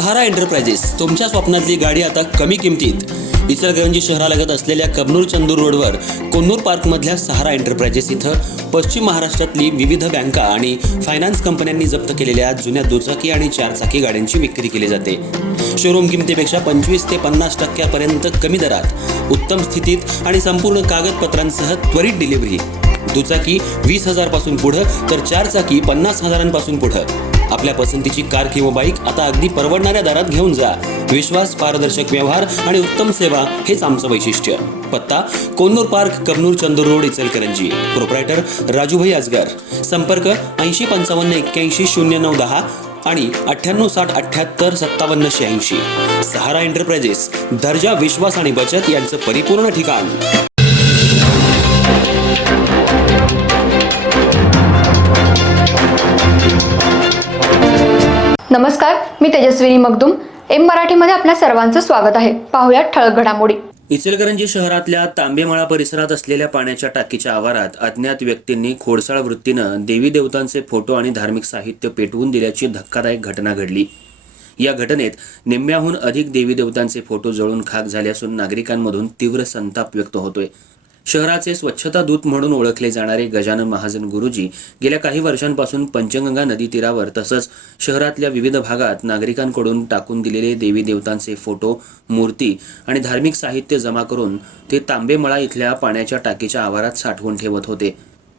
सहारा enterprises तुमच्या स्वप्नातली गाडी आता कमी किमतीत. इचलकरंजी शहरालगत असलेल्या कबनूर चंदूर रोडवर कोन्नूर पार्कमधल्या सहारा एंटरप्राइजेस इथं पश्चिम महाराष्ट्रातली विविध बँका आणि फायनान्स कंपन्यांनी जप्त केलेल्या जुन्या दुचाकी आणि चारचाकी गाड्यांची विक्री केली जाते. शोरूम किमतीपेक्षा 25 ते 50% कमी दरात, उत्तम स्थितीत आणि संपूर्ण कागदपत्रांसह त्वरित डिलिव्हरी. दुचाकी 20,000 पासून पुढं तर चारचाकी 50,000 पासून पुढं. आपल्या पसंतीची कार किंवा बाईक आता अगदी परवडणाऱ्या दरात घेऊन जा. विश्वास, पारदर्शक व्यवहार आणि उत्तम सेवा हेच आमचं वैशिष्ट्य. पत्ता Konnur park, Kabnur Chandur road, Ichalkaranji. Proprietor Rajubhai Ajgar. संपर्क 80 55 81 09 10 आणि 98 60 78 57 86. सहारा एंटरप्राइजेस, दर्जा, विश्वास आणि बचत यांचं परिपूर्ण ठिकाण. नमस्कार, मी तेजस्विनी मगदूम. एम मराठीमध्ये आपल्या सर्वांचं स्वागत आहे. पाहूयात ठळक घडामोडी. इचलकरंजी शहरातल्या तांबेमळा परिसरात असलेल्या पाण्याच्या टाकीच्या आवारात अज्ञात व्यक्तींनी खोडसाळ वृत्तीनं देवी देवतांचे फोटो आणि धार्मिक साहित्य पेटवून दिल्याची धक्कादायक घटना घडली. या घटनेत निम्म्याहून अधिक देवी देवतांचे फोटो जळून खाक झाले असून नागरिकांमधून तीव्र संताप व्यक्त होतोय. शहराचे स्वच्छता दूत म्हणून ओळखले जाणारे गजानन महाजन गुरुजी गेल्या काही वर्षांपासून पंचगंगा नदी तीरावर तसंच शहरातल्या विविध भागात नागरिकांकडून टाकून दिलेले देवी देवतांचे फोटो, मूर्ती आणि धार्मिक साहित्य जमा करून ते तांबेमळा इथल्या पाण्याच्या टाकीच्या आवारात साठवून ठेवत होते.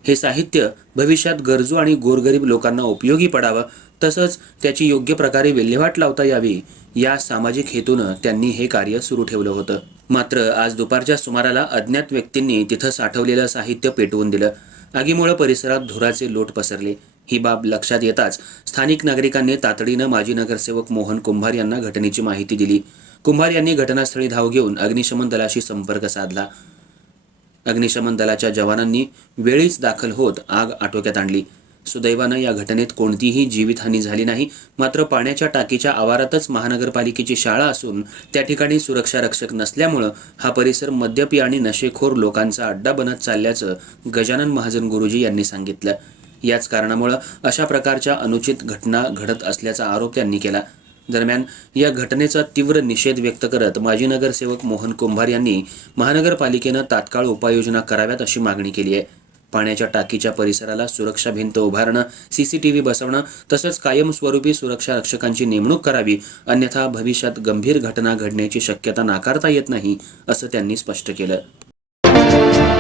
हे साहित्य भविष्यात गरजू आणि गोरगरीब लोकांना उपयोगी पडावं तसंच त्याची योग्य प्रकारे विल्हेवाट लावता यावी या सामाजिक हेतूनं त्यांनी हे कार्य सुरू ठेवलं होतं. मात्र आज दुपारच्या सुमाराला अज्ञात व्यक्तींनी तिथं साठवलेलं साहित्य पेटवून दिलं. आगीमुळे परिसरात धुराचे लोट पसरले. ही बाब लक्षात येताच स्थानिक नागरिकांनी तातडीनं माजी नगरसेवक मोहन कुंभार यांना घटनेची माहिती दिली. कुंभार यांनी घटनास्थळी धाव घेऊन अग्निशमन दलाशी संपर्क साधला. अग्निशमन दलाच्या जवानांनी वेळीच दाखल होत आग आटोक्यात आणली. सुदैवानं या घटनेत कोणतीही जीवितहानी झाली नाही. मात्र पाण्याच्या टाकीच्या आवारातच महानगरपालिकेची शाळा असून त्या ठिकाणी सुरक्षा रक्षक नसल्यामुळं हा परिसर मद्यपी आणि नशेखोर लोकांचा अड्डा बनत चालल्याचं गजानन महाजन गुरुजी यांनी सांगितलं. याच कारणामुळं अशा प्रकारच्या अनुचित घटना घडत असल्याचा आरोप त्यांनी केला. दरम्यान या घटनेचा तीव्र निषेध व्यक्त करत माजी नगरसेवक मोहन कुंभार यांनी महानगरपालिकेनं तात्काळ उपाययोजना कराव्यात अशी मागणी केली आहे. पाण्याच्या टाकीच्या परिसराला सुरक्षा भिंत उभारणं, CCTV बसवणं तसंच कायमस्वरूपी सुरक्षा रक्षकांची नेमणूक करावी, अन्यथा भविष्यात गंभीर घटना घडण्याची शक्यता नाकारता येत नाही असं त्यांनी स्पष्ट केलं.